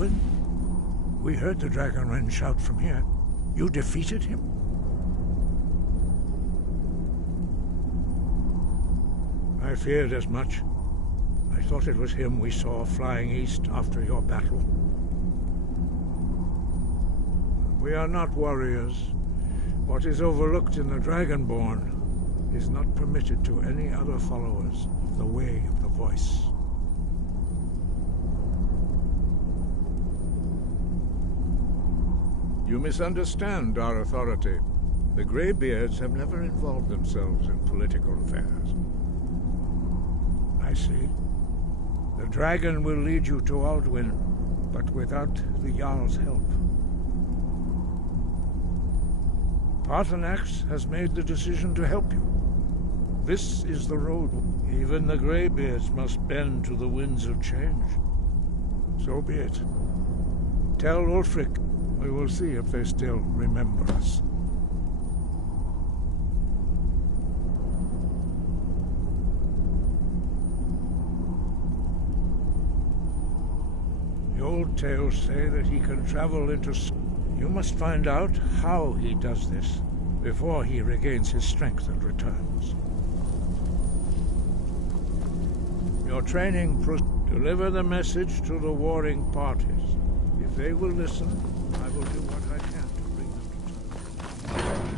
Aldwyn? We heard the Dragonren shout from here. You defeated him? I feared as much. I thought it was him we saw flying east after your battle. We are not warriors. What is overlooked in the Dragonborn is not permitted to any other followers of the Way of the Voice. You misunderstand our authority. The Greybeards have never involved themselves in political affairs. I see. The dragon will lead you to Aldwyn, but without the Jarl's help. Paarthurnax has made the decision to help you. This is the road. Even the Greybeards must bend to the winds of change. So be it. Tell Ulfric. We will see if they still remember us. The old tales say that he can travel into... You must find out how he does this before he regains his strength and returns. Your training... Deliver the message to the warring parties. If they will listen, I will do what I can to bring them to terms.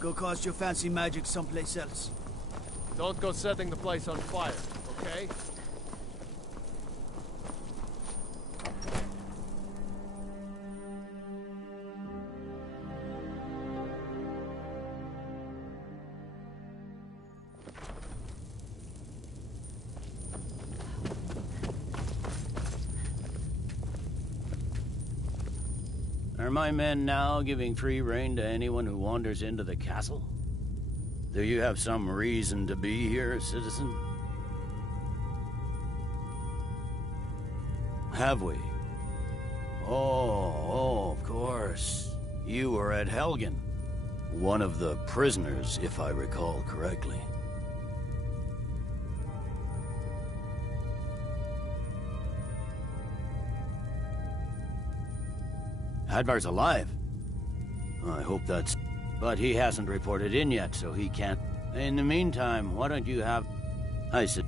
Go cast your fancy magic someplace else. Don't go setting the place on fire, okay? Are my men now giving free rein to anyone who wanders into the castle? Do you have some reason to be here, citizen? Have we? Oh, of course. You were at Helgen. One of the prisoners, if I recall correctly. Hadvar's alive. I hope that's... But he hasn't reported in yet, so he can't... In the meantime, why don't you have... I said...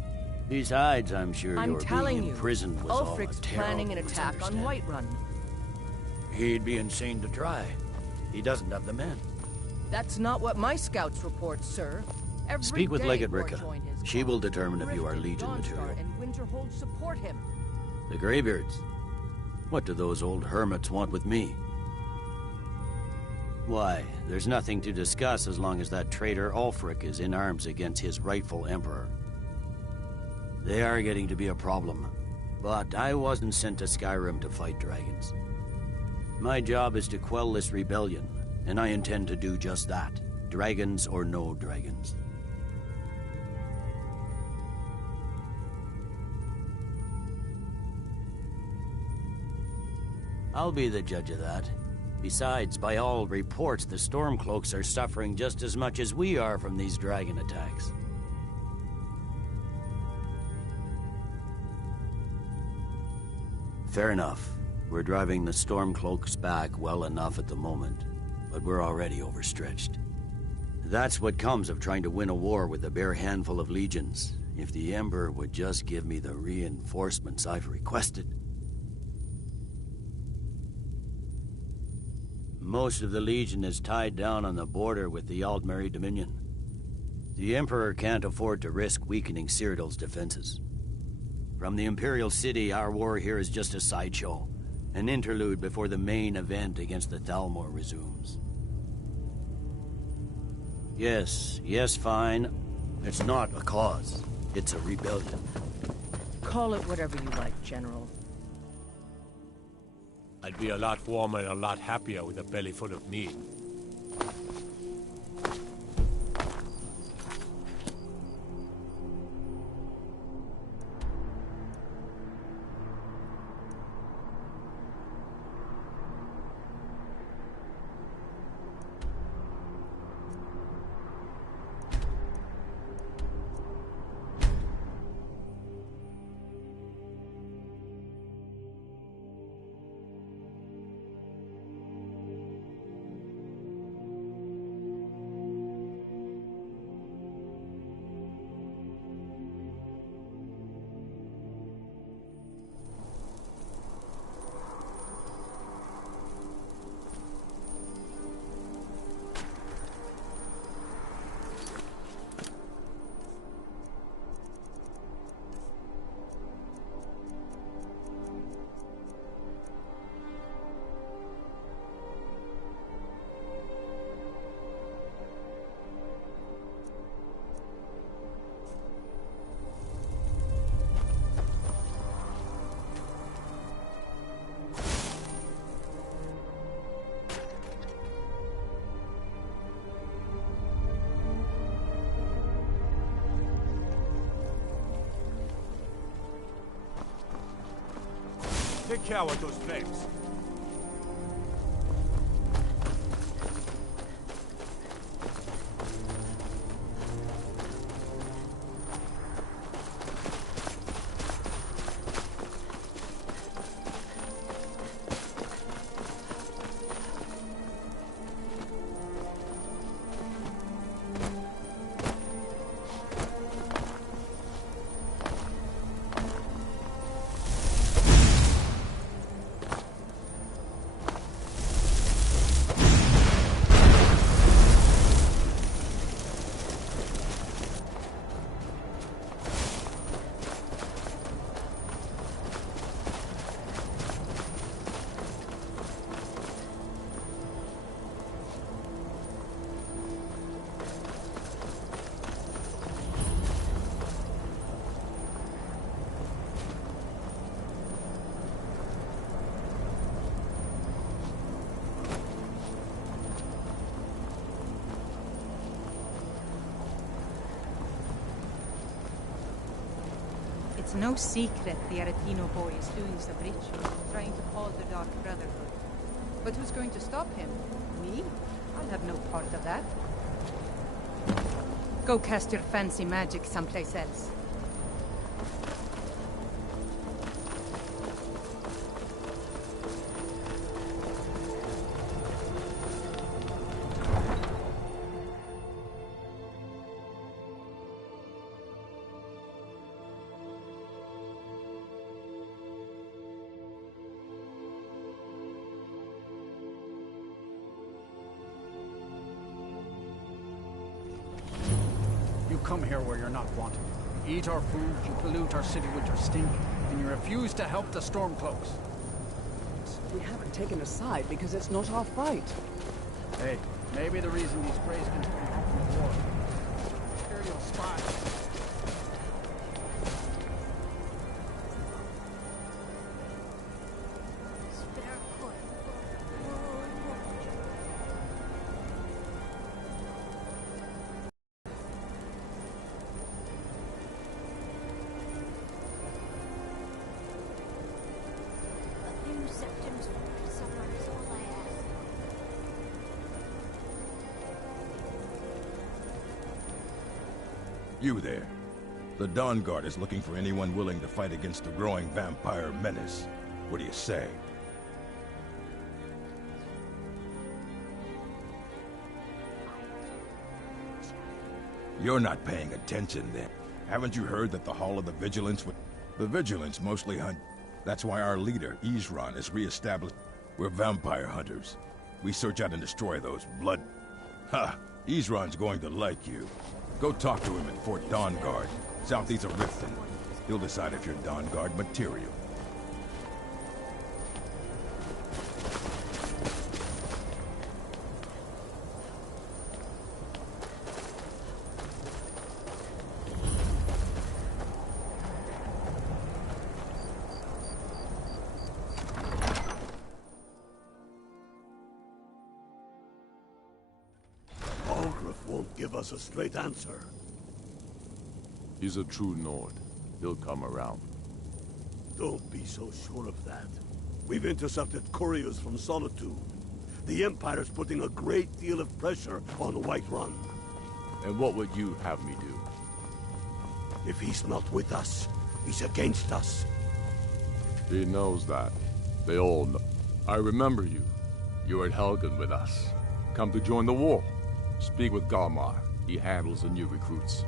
Besides, I'm sure your being imprisoned was all a terrible planning an attack on Whiterun. He'd be insane to try. He doesn't have the men. That's not what my scouts report, sir. Speak with Legate Ricka. She will determine if you are Legion material. And Winterhold support him. The Greybeards. What do those old hermits want with me? Why, there's nothing to discuss as long as that traitor Ulfric is in arms against his rightful emperor. They are getting to be a problem, but I wasn't sent to Skyrim to fight dragons. My job is to quell this rebellion, and I intend to do just that, dragons or no dragons. I'll be the judge of that. Besides, by all reports, the Stormcloaks are suffering just as much as we are from these dragon attacks. Fair enough. We're driving the Stormcloaks back well enough at the moment, but we're already overstretched. That's what comes of trying to win a war with a bare handful of legions. If the Emperor would just give me the reinforcements I've requested. Most of the Legion is tied down on the border with the Aldmeri Dominion. The Emperor can't afford to risk weakening Cyrodiil's defenses. From the Imperial City, our war here is just a sideshow. An interlude before the main event against the Thalmor resumes. Yes, fine. It's not a cause. It's a rebellion. Call it whatever you like, General. I'd be a lot warmer and a lot happier with a belly full of meat. Take care with those flames. It's no secret the Aretino boy is doing some ritual, trying to call the Dark Brotherhood. But who's going to stop him? Me? I'll have no part of that. Go cast your fancy magic someplace else. Come here where you're not wanted. You eat our food, you pollute our city with your stink, and you refuse to help the Stormcloaks. We haven't taken a side because it's not our fight. Hey, maybe the reason these Greys can come home from the war. Imperial spies. You there. The Dawn Guard is looking for anyone willing to fight against the growing vampire menace. What do you say? You're not paying attention then. Haven't you heard that the Hall of the Vigilance would... The Vigilance mostly hunt... That's why our leader, Isran, is re-established. We're vampire hunters. We search out and destroy those blood... Ha! Isran's going to like you. Go talk to him at Fort Dawn Guard, southeast of Riften. He'll decide if you're Dawn Guard material. Won't give us a straight answer. He's a true Nord. He'll come around. Don't be so sure of that. We've intercepted couriers from Solitude. The Empire's putting a great deal of pressure on Whiterun. And what would you have me do? If he's not with us, he's against us. He knows that. They all know. I remember you. You were at Helgen with us. Come to join the war. Speak with Galmar. He handles the new recruits.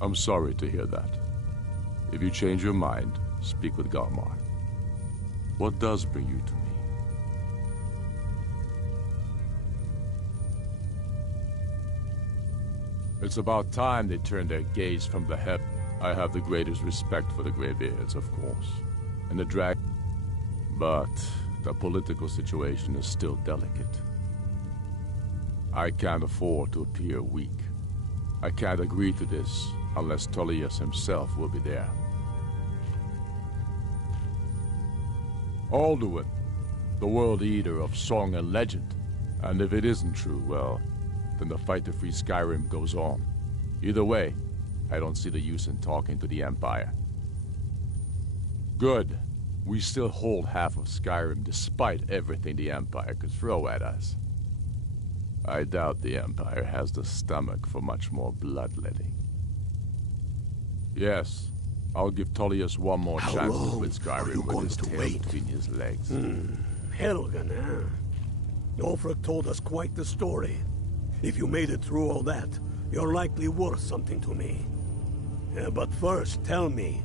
I'm sorry to hear that. If you change your mind, speak with Galmar. What does bring you to me? It's about time they turned their gaze from the head. I have the greatest respect for the Greybeards, of course, and the drag... But the political situation is still delicate. I can't afford to appear weak. I can't agree to this unless Tullius himself will be there. Alduin, the World Eater of song and legend. And if it isn't true, well, then the fight to free Skyrim goes on. Either way, I don't see the use in talking to the Empire. Good. We still hold half of Skyrim despite everything the Empire could throw at us. I doubt the Empire has the stomach for much more bloodletting. Yes, I'll give Tullius one more chance to quit Skyrim with his tail between his legs. Helgen, huh? Ulfric told us quite the story. If you made it through all that, you're likely worth something to me. But first, tell me,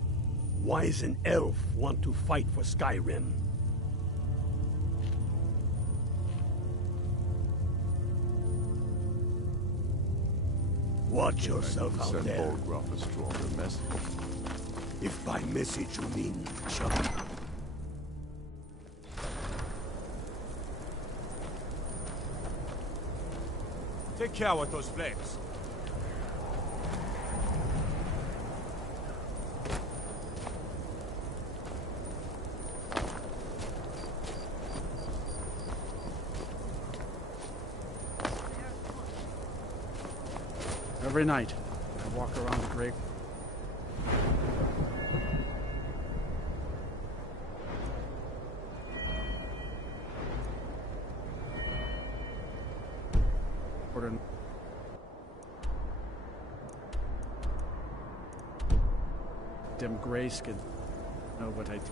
why does an elf want to fight for Skyrim? Watch yourself out there. Bolgraf a stronger message. If by message you mean Chuck. Take care with those flames. Every night, I walk around the grave. them grayskin. Know what I do.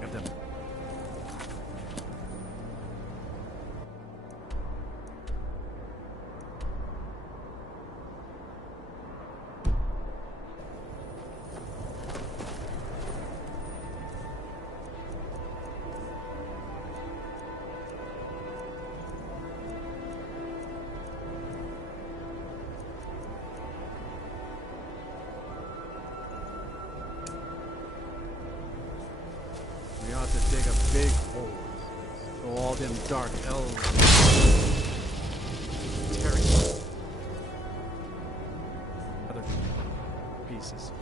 Get them. We ought to dig a big hole so all them dark elves carry other pieces.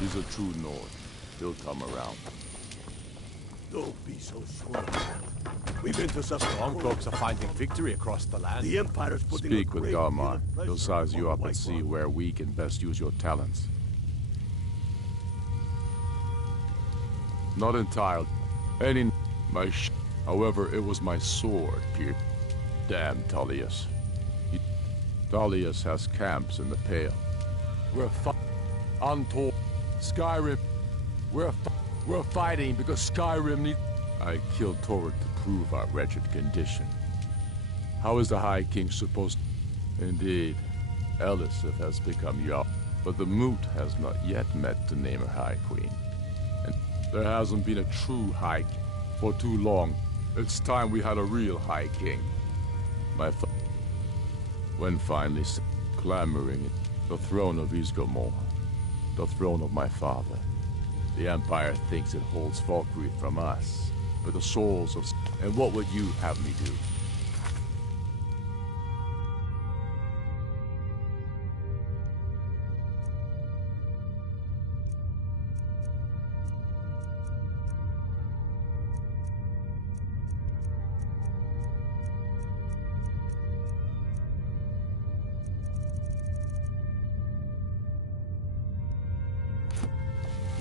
He's a true Nord. He'll come around. Don't be so sure of that. We've been to such Strong folks are finding victory across the land. The Empire's putting Speak a with great Galmar. deal of He'll pressure size you on up the and see White where we can best use your talents. Not entirely. However, it was my sword, Pier. Damn Tullius. Tullius has camps in the Pale. Untold. Skyrim. We're fighting because Skyrim needs... I killed Torrid to prove our wretched condition. How is the High King supposed... Indeed, Elisif has become Yah, but the Moot has not yet met to name her High Queen. And there hasn't been a true High King for too long. It's time we had a real High King. When finally clamoring at the throne of Isgomor, the throne of my father. The Empire thinks it holds Valkyrie from us, but the souls of... And what would you have me do?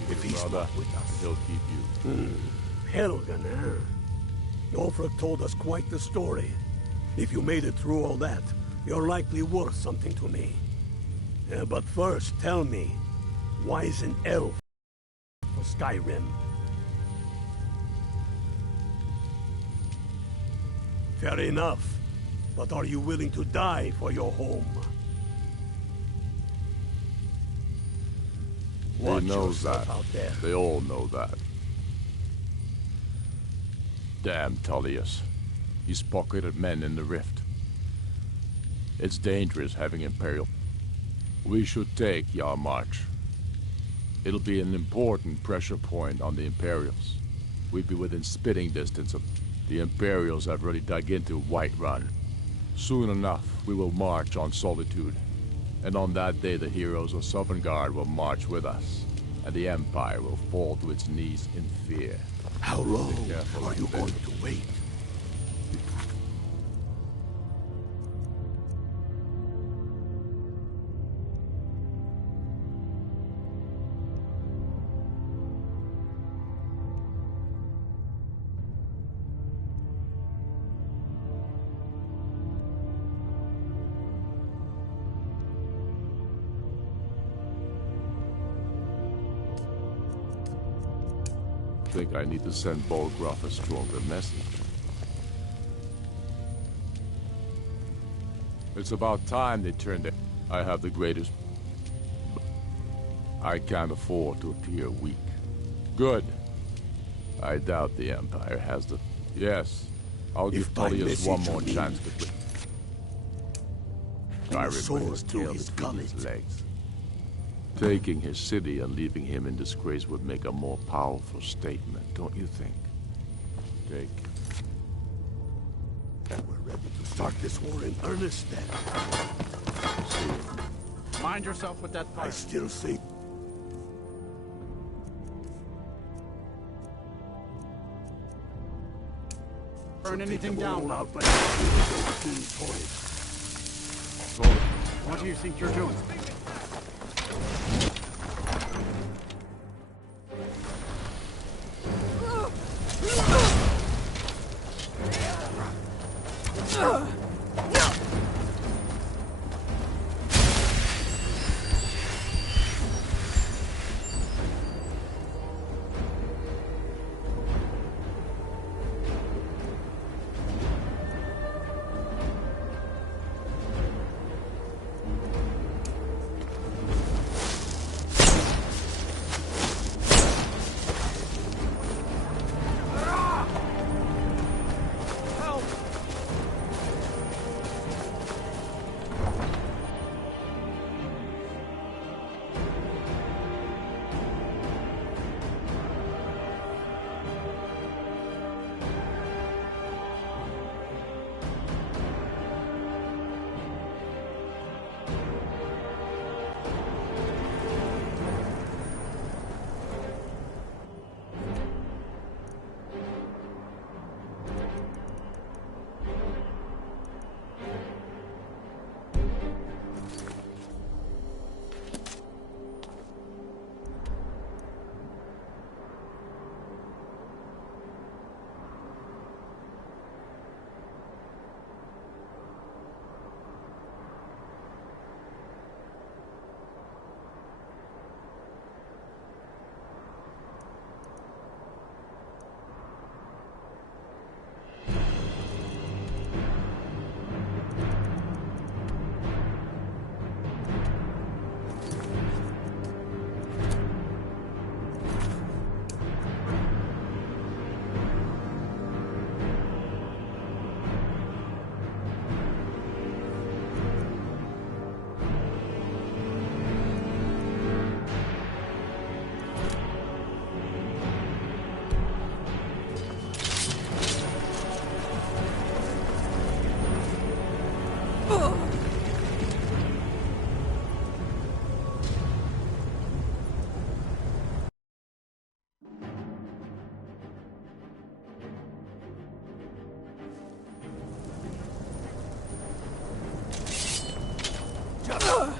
If he's Brother, not with us. he'll keep you. Helgen, huh? Ulfric told us quite the story. If you made it through all that, you're likely worth something to me. But first, tell me, why is an elf for Skyrim? Fair enough, but are you willing to die for your home? They Watch know yourself that. out there. They all know that. Damn Tullius. He's pocketed men in the rift. It's dangerous having Imperial. We should take Yarmarch. It'll be an important pressure point on the Imperials. We'd be within spitting distance of... The Imperials have already dug into Whiterun. Soon enough, we will march on Solitude. And on that day, the heroes of Sovngarde will march with us. And the Empire will fall to its knees in fear. How long careful are you of them. going to wait? think I need to send Bolgraf a stronger message. It's about time they turned it. I have the greatest... I can't afford to appear weak. Good. I doubt the Empire has the... Yes. I'll give Tullius one more chance to... Skyrim with his tail between his legs. Taking his city and leaving him in disgrace would make a more powerful statement, don't you think? Take. We're ready to start this war in earnest, then. Mind yourself with that fire. I still see... Burn anything down, love. What do you think you're doing?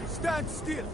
Stand still!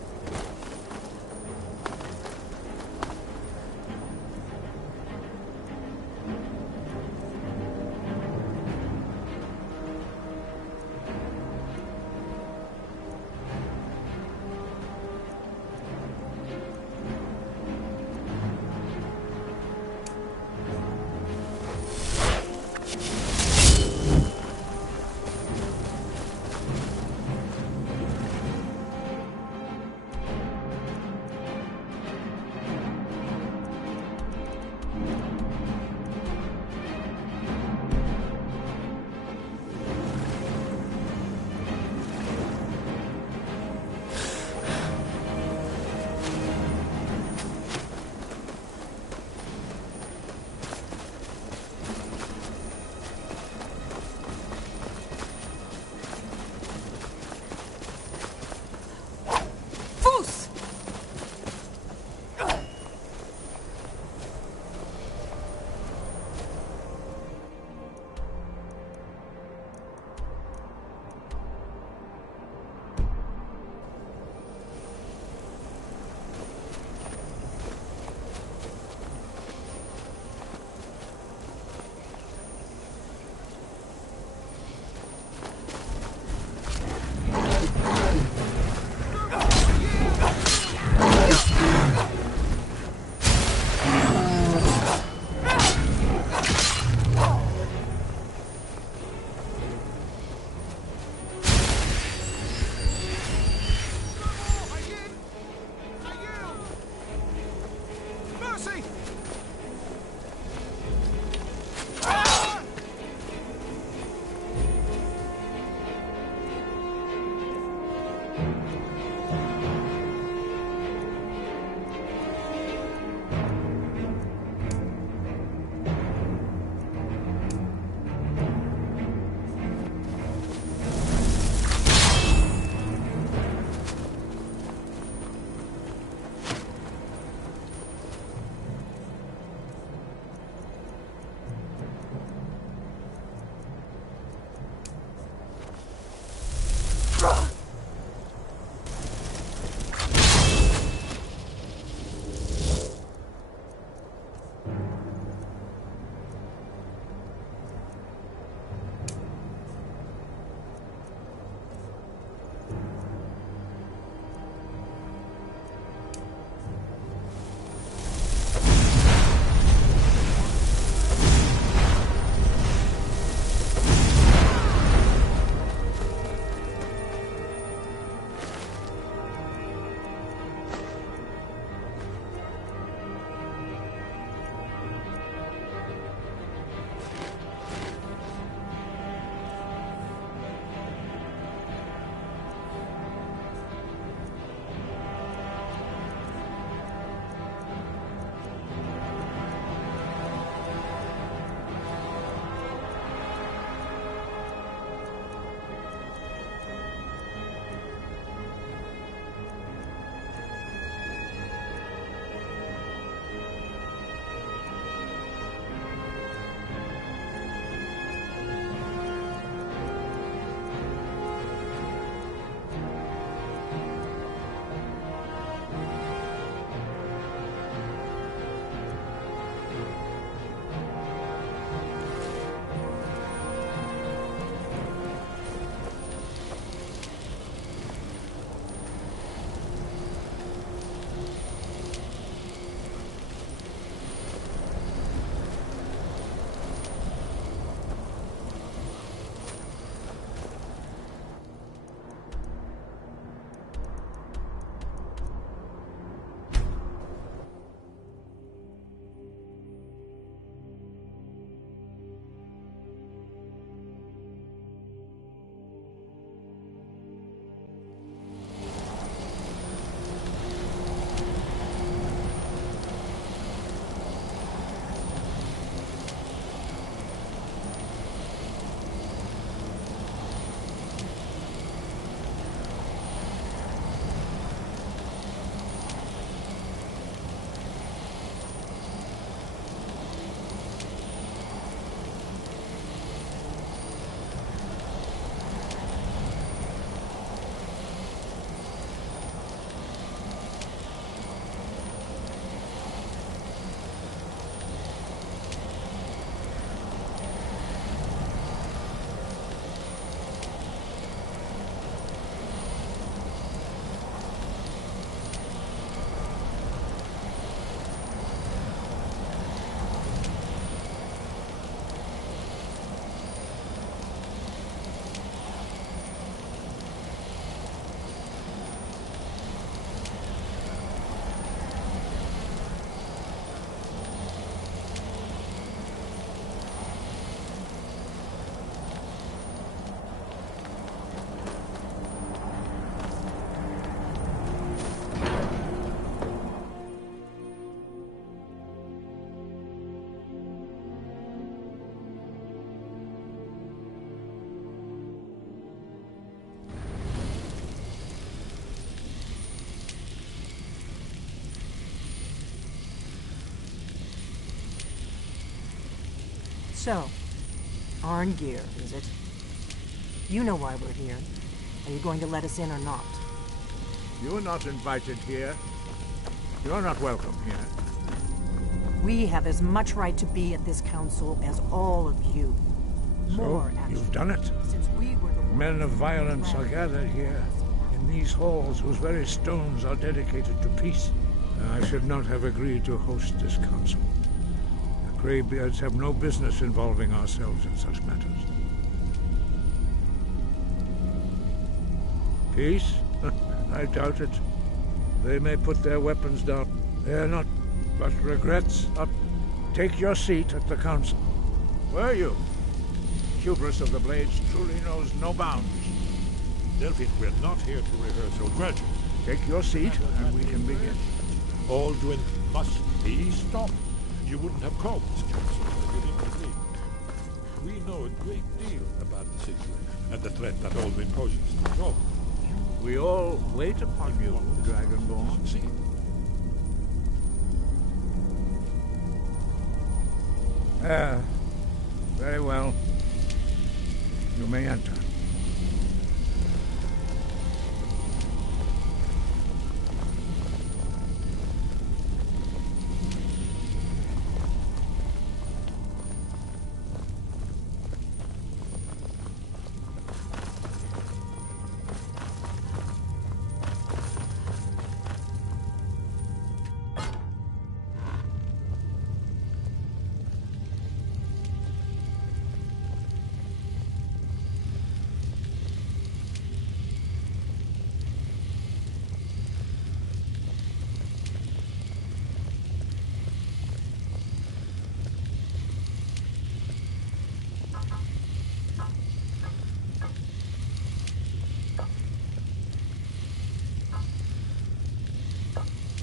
So, Arngeir, is it? You know why we're here. Are you going to let us in or not? You're not invited here. You're not welcome here. We have as much right to be at this council as all of you. More, So, actually. you've done it. Since we were the Men of violence are gathered here, in these halls whose very stones are dedicated to peace. I should not have agreed to host this council. The Greybeards have no business involving ourselves in such matters. Peace? I doubt it. They may put their weapons down. They are not but regrets. Up. Take your seat at the council. Were you? Hubris of the Blades truly knows no bounds. Delphine, we're not here to rehearse your grudge. Take your seat, and we can begin. Alduin must be stopped. You wouldn't have called this council if you didn't agree. We know a great deal about the city and the threat that Alduin poses. So, we all wait upon you, Dragonborn. See. Very well. You may enter.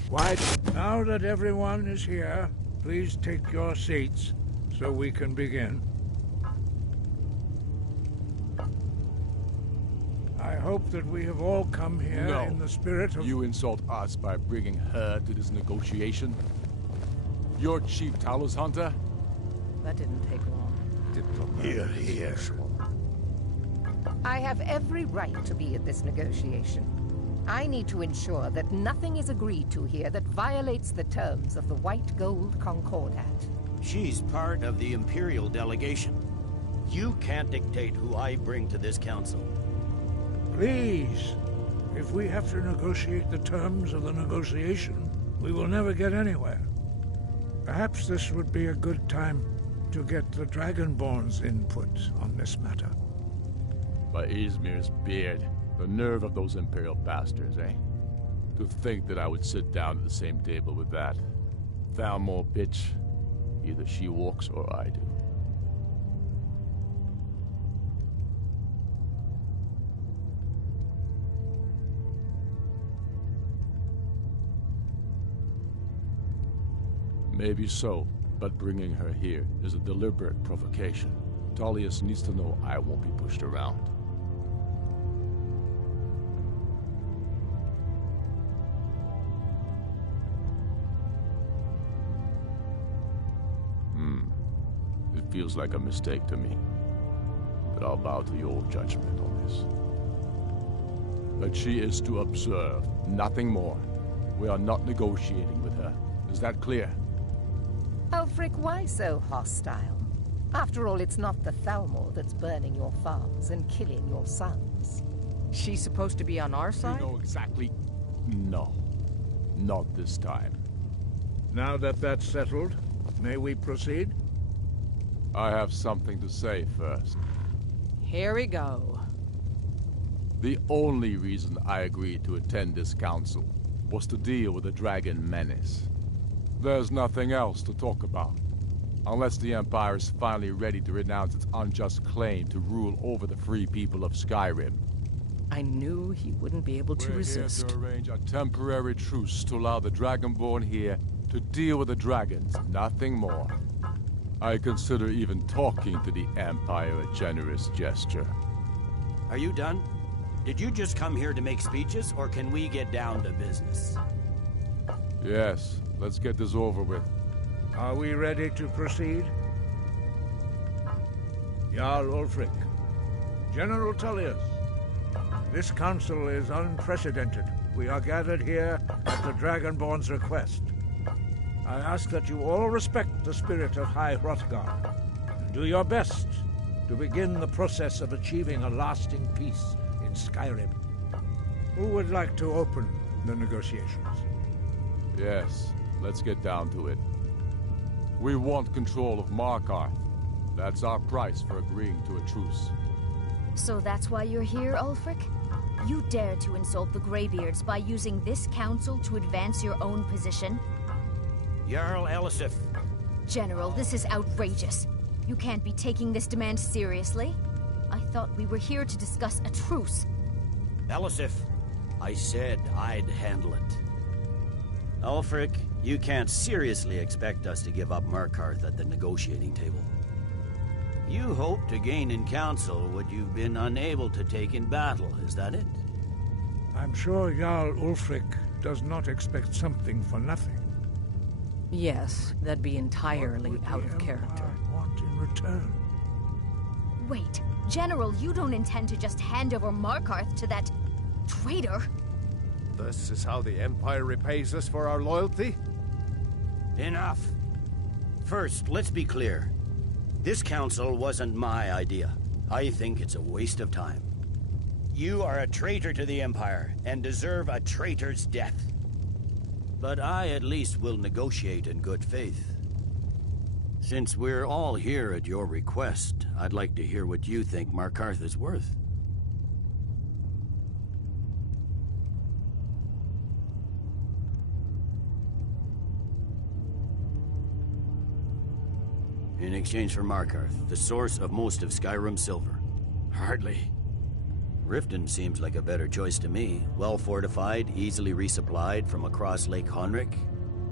Why? Now that everyone is here, please take your seats so we can begin. I hope that we have all come here in the spirit of... You insult us by bringing her to this negotiation? You're Chief Talos Hunter? That didn't take long. Here, here. I have every right to be at this negotiation. I need to ensure that nothing is agreed to here that violates the terms of the White Gold Concordat. She's part of the Imperial delegation. You can't dictate who I bring to this council. Please, if we have to negotiate the terms of the negotiation, we will never get anywhere. Perhaps this would be a good time to get the Dragonborn's input on this matter. By Izmir's beard. The nerve of those Imperial bastards, eh? To think that I would sit down at the same table with that. Thalmor bitch. Either she walks or I do. Maybe so, but bringing her here is a deliberate provocation. Tullius needs to know I won't be pushed around. It feels like a mistake to me, but I'll bow to your judgment on this. But she is to observe, nothing more. We are not negotiating with her. Is that clear? Ulfric, why so hostile? After all, it's not the Thalmor that's burning your farms and killing your sons. She's supposed to be on our side? You know exactly... No. Not this time. Now that that's settled, may we proceed? I have something to say first. Here we go. The only reason I agreed to attend this council was to deal with the dragon menace. There's nothing else to talk about. Unless the Empire is finally ready to renounce its unjust claim to rule over the free people of Skyrim. I knew he wouldn't be able to resist. We're here to arrange a temporary truce to allow the Dragonborn here to deal with the dragons, nothing more. I consider even talking to the Empire a generous gesture. Are you done? Did you just come here to make speeches, or can we get down to business? Yes, let's get this over with. Are we ready to proceed? Jarl Ulfric, General Tullius, this council is unprecedented. We are gathered here at the Dragonborn's request. I ask that you all respect the spirit of High Hrothgar, and do your best to begin the process of achieving a lasting peace in Skyrim. Who would like to open the negotiations? Yes, let's get down to it. We want control of Markarth. That's our price for agreeing to a truce. So that's why you're here, Ulfric? You dare to insult the Greybeards by using this council to advance your own position? Jarl Elisif. General, this is outrageous. You can't be taking this demand seriously. I thought we were here to discuss a truce. Elisif, I said I'd handle it. Ulfric, you can't seriously expect us to give up Markarth at the negotiating table. You hoped to gain in council what you've been unable to take in battle, is that it? I'm sure Jarl Ulfric does not expect something for nothing. Yes, that'd be entirely out of character. Want in return? Wait, General, you don't intend to just hand over Markarth to that traitor? This is how the Empire repays us for our loyalty? Enough. First, let's be clear. This council wasn't my idea. I think it's a waste of time. You are a traitor to the Empire and deserve a traitor's death. But I at least will negotiate in good faith. Since we're all here at your request, I'd like to hear what you think Markarth is worth. In exchange for Markarth, the source of most of Skyrim's silver. Hardly. Riften seems like a better choice to me. Well fortified, easily resupplied from across Lake Honric,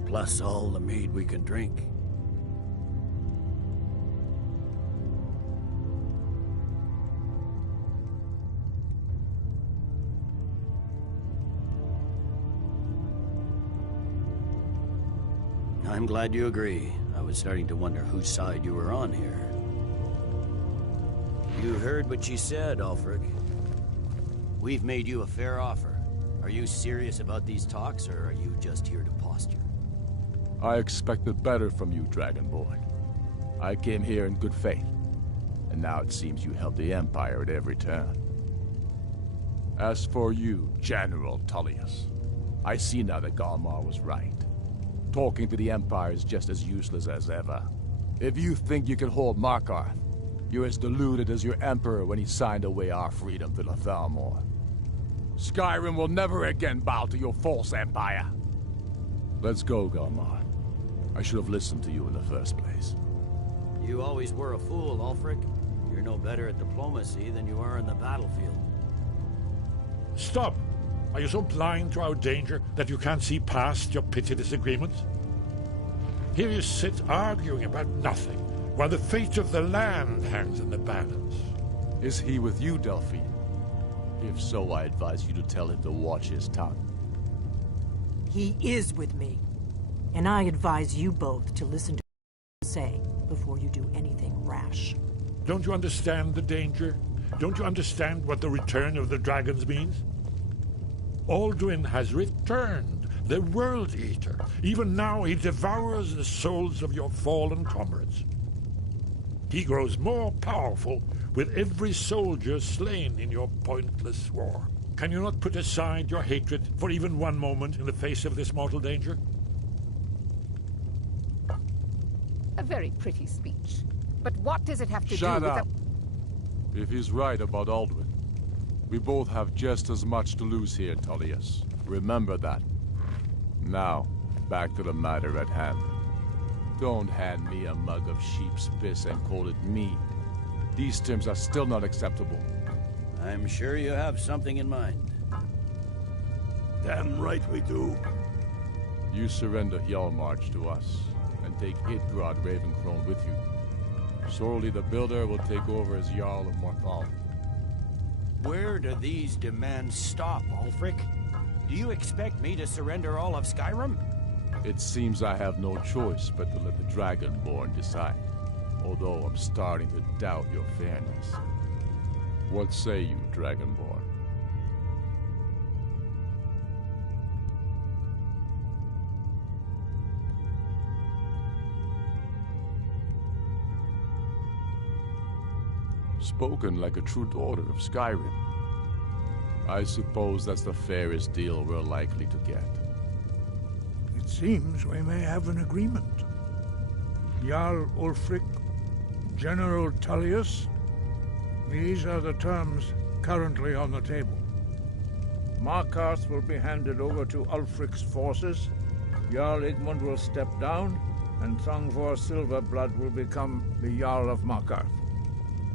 plus all the mead we can drink. I'm glad you agree. I was starting to wonder whose side you were on here. You heard what she said, Ulfric. We've made you a fair offer. Are you serious about these talks, or are you just here to posture? I expected better from you, Dragonborn. I came here in good faith, and now it seems you help the Empire at every turn. As for you, General Tullius, I see now that Galmar was right. Talking to the Empire is just as useless as ever. If you think you can hold Markarth, you're as deluded as your Emperor when he signed away our freedom to the Thalmor. Skyrim will never again bow to your false empire. Let's go, Galmar. I should have listened to you in the first place. You always were a fool, Ulfric. You're no better at diplomacy than you are in the battlefield. Stop! Are you so blind to our danger that you can't see past your petty disagreements? Here you sit arguing about nothing, while the fate of the land hangs in the balance. Is he with you, Delphine? If so, I advise you to tell him to watch his tongue. He is with me, and I advise you both to listen to what I say before you do anything rash. Don't you understand the danger? Don't you understand what the return of the dragons means? Alduin has returned, the World Eater. Even now he devours the souls of your fallen comrades. He grows more powerful with every soldier slain in your pointless war. Can you not put aside your hatred for even one moment in the face of this mortal danger? A very pretty speech. But what does it have to do Shut with up! If he's right about Alduin, we both have just as much to lose here, Tullius. Remember that. Now, back to the matter at hand. Don't hand me a mug of sheep's piss and call it mead. These terms are still not acceptable. I'm sure you have something in mind. Damn right we do. You surrender Hjalmarch to us, and take Idgrod Ravencrone with you. Sorely the Builder will take over as Jarl of Morthal. Where do these demands stop, Ulfric? Do you expect me to surrender all of Skyrim? It seems I have no choice but to let the Dragonborn decide, although I'm starting to doubt your fairness. What say you, Dragonborn? Spoken like a true daughter of Skyrim. I suppose that's the fairest deal we're likely to get. It seems we may have an agreement. Jarl Ulfric, General Tullius, these are the terms currently on the table. Markarth will be handed over to Ulfric's forces, Jarl Igmund will step down, and Thongvor Silverblood will become the Jarl of Markarth.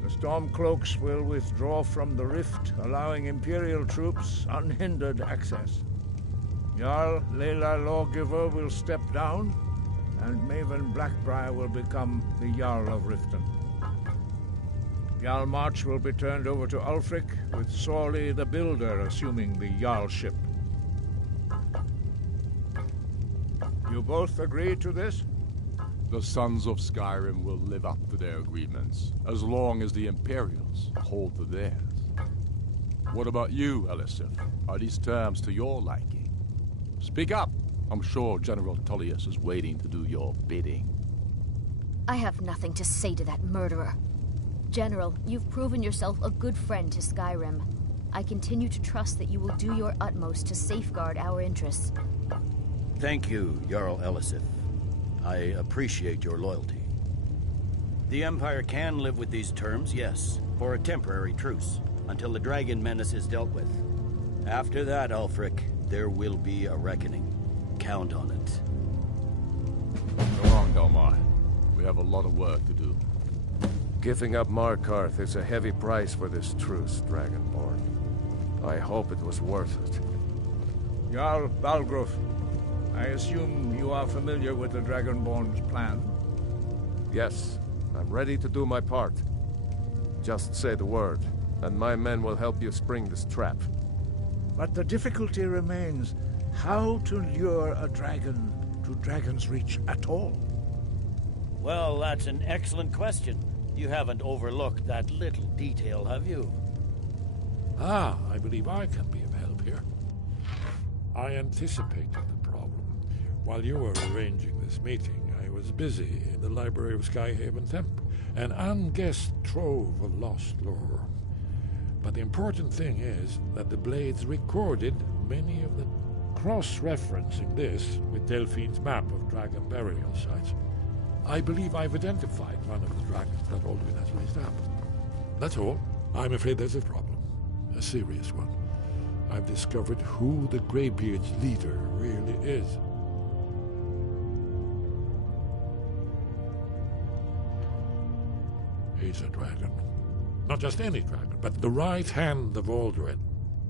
The Stormcloaks will withdraw from the rift, allowing Imperial troops unhindered access. Jarl Leila Lawgiver will step down, and Maven Blackbriar will become the Jarl of Riften. Jarl March will be turned over to Ulfric, with Sorley the Builder assuming the Jarlship. You both agree to this? The Sons of Skyrim will live up to their agreements, as long as the Imperials hold to theirs. What about you, Elisif? Are these terms to your liking? Speak up! I'm sure General Tullius is waiting to do your bidding. I have nothing to say to that murderer. General, you've proven yourself a good friend to Skyrim. I continue to trust that you will do your utmost to safeguard our interests. Thank you, Jarl Elisif. I appreciate your loyalty. The Empire can live with these terms, yes, for a temporary truce, until the dragon menace is dealt with. After that, Ulfric, there will be a reckoning. Count on it. Go on, Delmar. We have a lot of work to do. Giving up Markarth is a heavy price for this truce, Dragonborn. I hope it was worth it. Jarl Balgruf, I assume you are familiar with the Dragonborn's plan? Yes, I'm ready to do my part. Just say the word, and my men will help you spring this trap. But the difficulty remains how to lure a dragon to Dragon's Reach at all. Well, that's an excellent question. You haven't overlooked that little detail, have you? Ah, I believe I can be of help here. I anticipated the problem. While you were arranging this meeting, I was busy in the library of Skyhaven Temple, an unguessed trove of lost lore. But the important thing is that the Blades recorded many of the cross-referencing this with Delphine's map of dragon burial sites. I believe I've identified one of the dragons that Alduin has raised up. That's all. I'm afraid there's a problem. A serious one. I've discovered who the Greybeard's leader really is. He's a dragon. Not just any dragon, but the right hand of Alduin.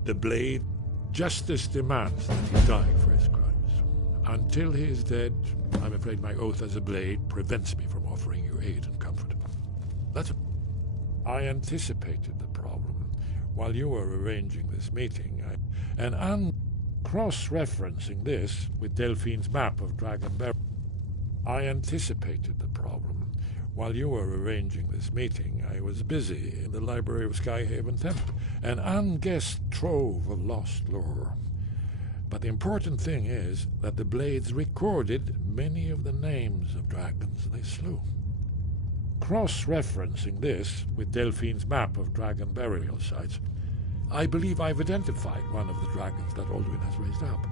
The Blade. Justice demands that he die for his crimes. Until he is dead, I'm afraid my oath as a Blade prevents me from offering you aid and comfort. That's... I anticipated the problem. While you were arranging this meeting, cross-referencing this with Delphine's map of dragon burial. I anticipated the problem. While you were arranging this meeting, I was busy in the library of Skyhaven Temple, an unguessed trove of lost lore. But the important thing is that the Blades recorded many of the names of dragons they slew. Cross-referencing this with Delphine's map of dragon burial sites, I believe I've identified one of the dragons that Alduin has raised up.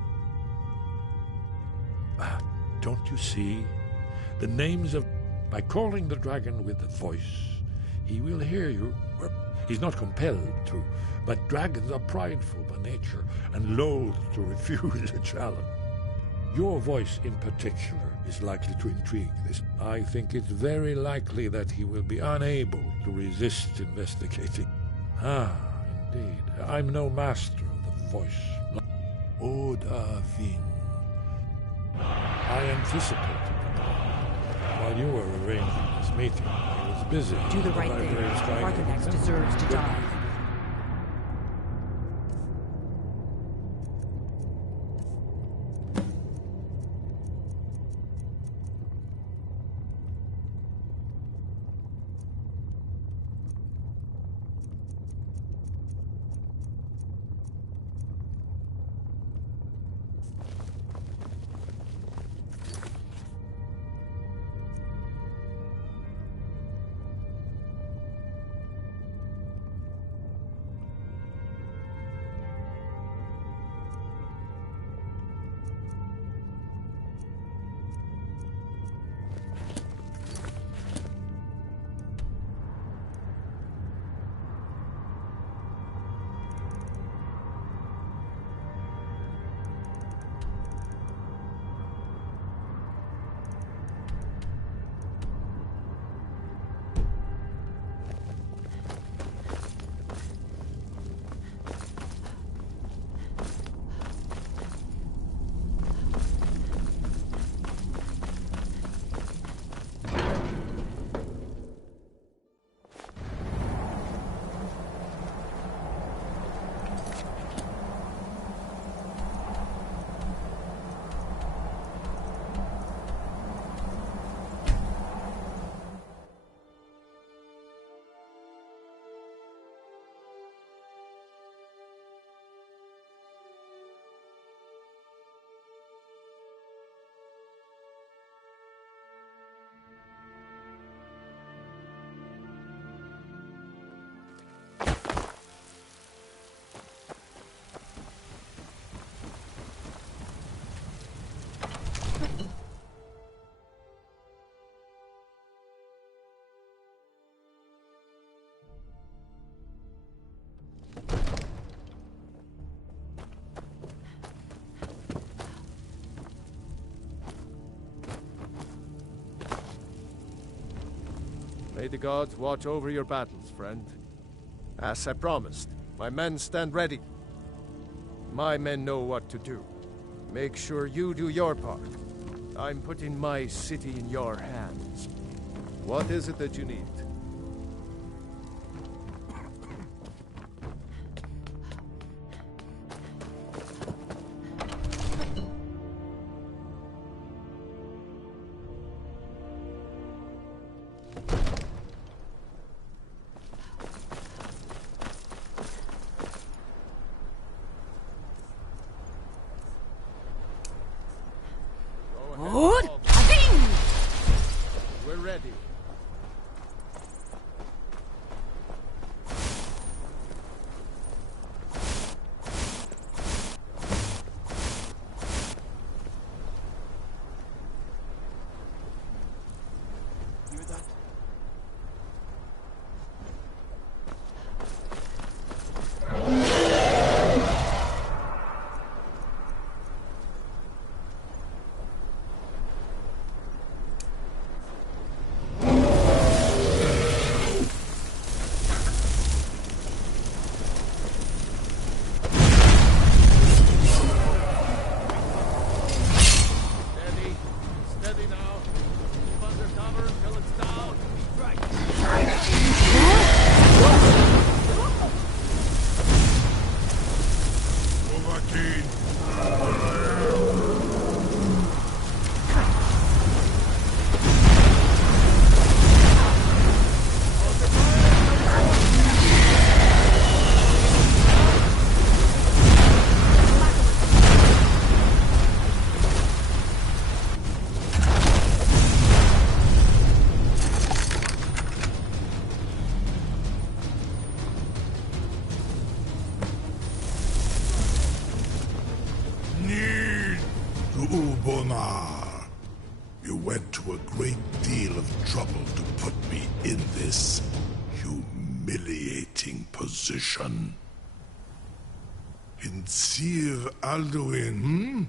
Don't you see? The names of... By calling the dragon with the voice, he will hear you. He's not compelled to, but dragons are prideful by nature and loath to refuse a challenge. Your voice in particular is likely to intrigue this. I think it's very likely that he will be unable to resist investigating. Ah, indeed. I'm no master of the voice. Odafin. I anticipated the problem. While you were arranging this meeting, I was busy. Do the right thing. Arthurnex deserves to die. May the gods watch over your battles, friend. As I promised, my men stand ready. My men know what to do. Make sure you do your part. I'm putting my city in your hands. What is it that you need? We're ready. Hear that? Steady now. Keep under cover until it's down. Right. Ubonar, you went to a great deal of trouble to put me in this humiliating position. In Sir Alduin,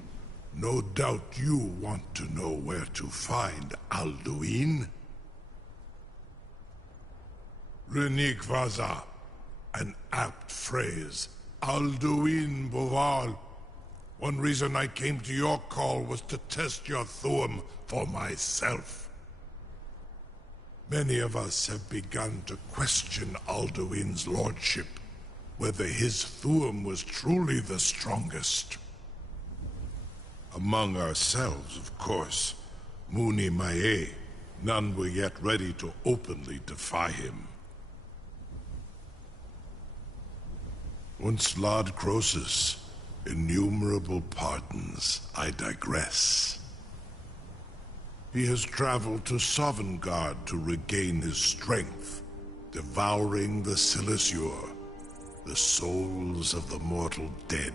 No doubt you want to know where to find Alduin. Renik Vaza, an apt phrase. Alduin Boval. One reason I came to your call was to test your Thuum for myself. Many of us have begun to question Alduin's lordship, whether his Thuum was truly the strongest. Among ourselves, of course, Muni Mae, none were yet ready to openly defy him. Once Lord Croesus, innumerable pardons, I digress. He has traveled to Sovngarde to regain his strength, devouring the Silesure, the souls of the mortal dead,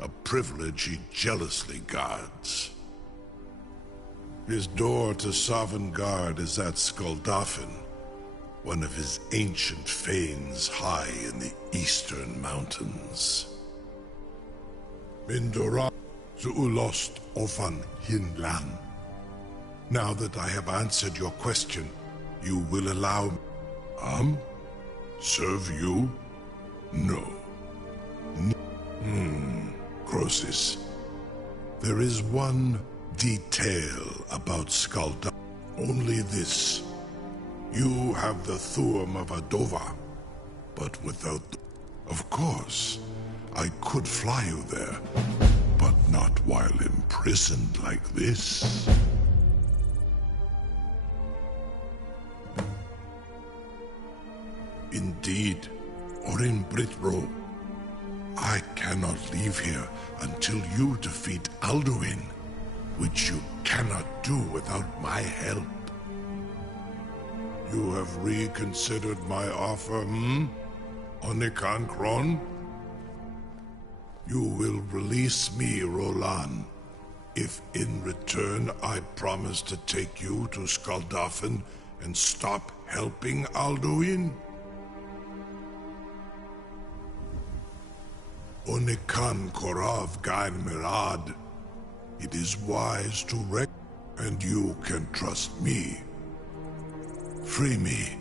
a privilege he jealously guards. His door to Sovngarde is at Skuldafn, one of his ancient fanes high in the eastern mountains. Mindora Zuulost Ofan Hinlan. Now that I have answered your question, you will allow me... Serve you? No. Croesus. There is one detail about Skuldafn. Only this. You have the Thuum of Adova, but without... Of course, I could fly you there, but not while imprisoned like this. Indeed, or in Britro, I cannot leave here until you defeat Alduin, which you cannot do without my help. You have reconsidered my offer, Onikan Kron? You will release me, Roland, if in return I promise to take you to Skuldafn and stop helping Alduin? Onikan Korav Gain Mirad. It is wise to and you can trust me. Free me,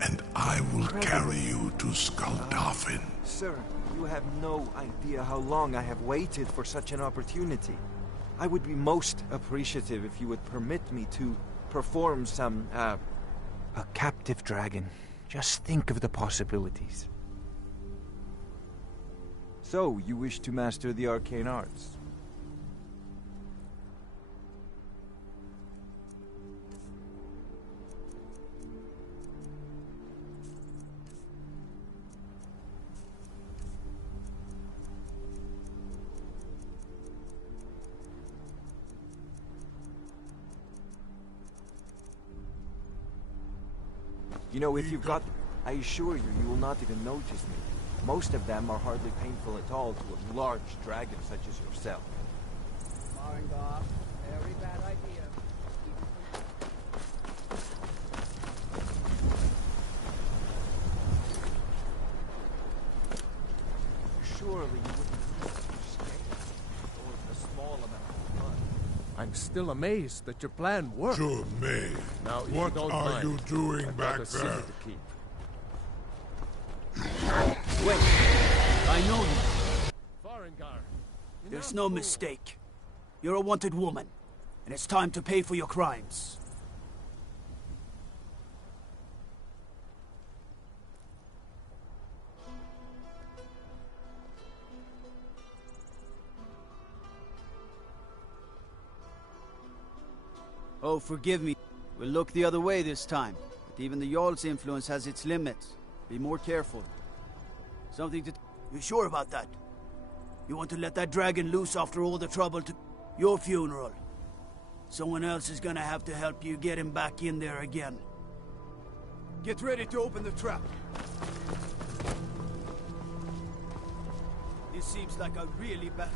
and I will carry you to Skuldafn. Sir, you have no idea how long I have waited for such an opportunity. I would be most appreciative if you would permit me to perform some, a captive dragon. Just think of the possibilities. So, you wish to master the arcane arts? You know, if you've got... I assure you, you will not even notice me. Most of them are hardly painful at all to a large dragon such as yourself. Marengar, very bad idea. Surely you wouldn't use your scale, or a small amount of blood. I'm still amazed that your plan worked. Sure, May. Now, if What you don't are mind, you doing I've back got a city there? to keep. Wait, I know you. Farengar, There's no mistake. You're a wanted woman, and it's time to pay for your crimes. Oh, forgive me. We'll look the other way this time. But even the Jarl's influence has its limits. Be more careful. Something to... You sure about that? You want to let that dragon loose after all the trouble to... Your funeral. Someone else is gonna have to help you get him back in there again. Get ready to open the trap. This seems like a really bad...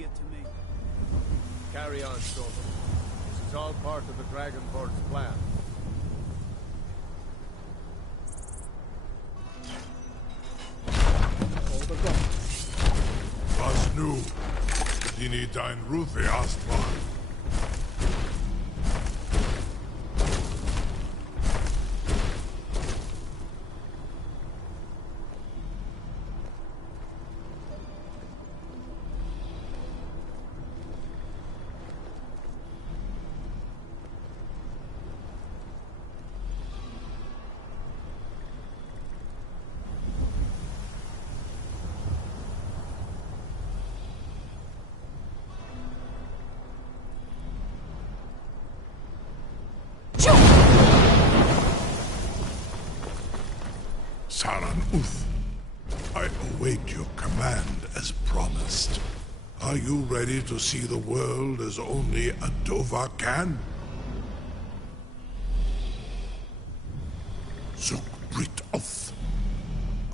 see it to me. Carry on, Silver. This is all part of the Dragonborn's plan. Was nu, dini dein Ruthi Astval. Saran Uth, I await your command as promised. Are you ready to see the world as only a Dova can? Zuk Brit Oth,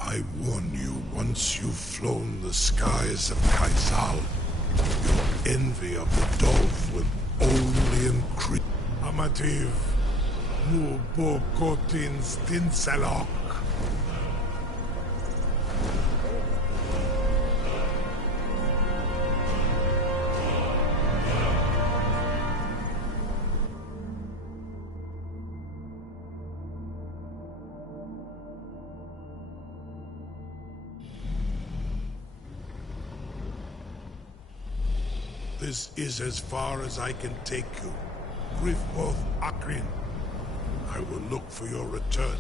I warn you, once you've flown the skies of Kaisal, your envy of the Dove will only increase. Amativ, Mubo Kotin Stinselok. This is as far as I can take you. Grifoth Akrin. I will look for your return.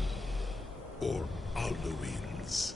Or Alduin's.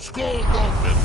Skull Dolphin!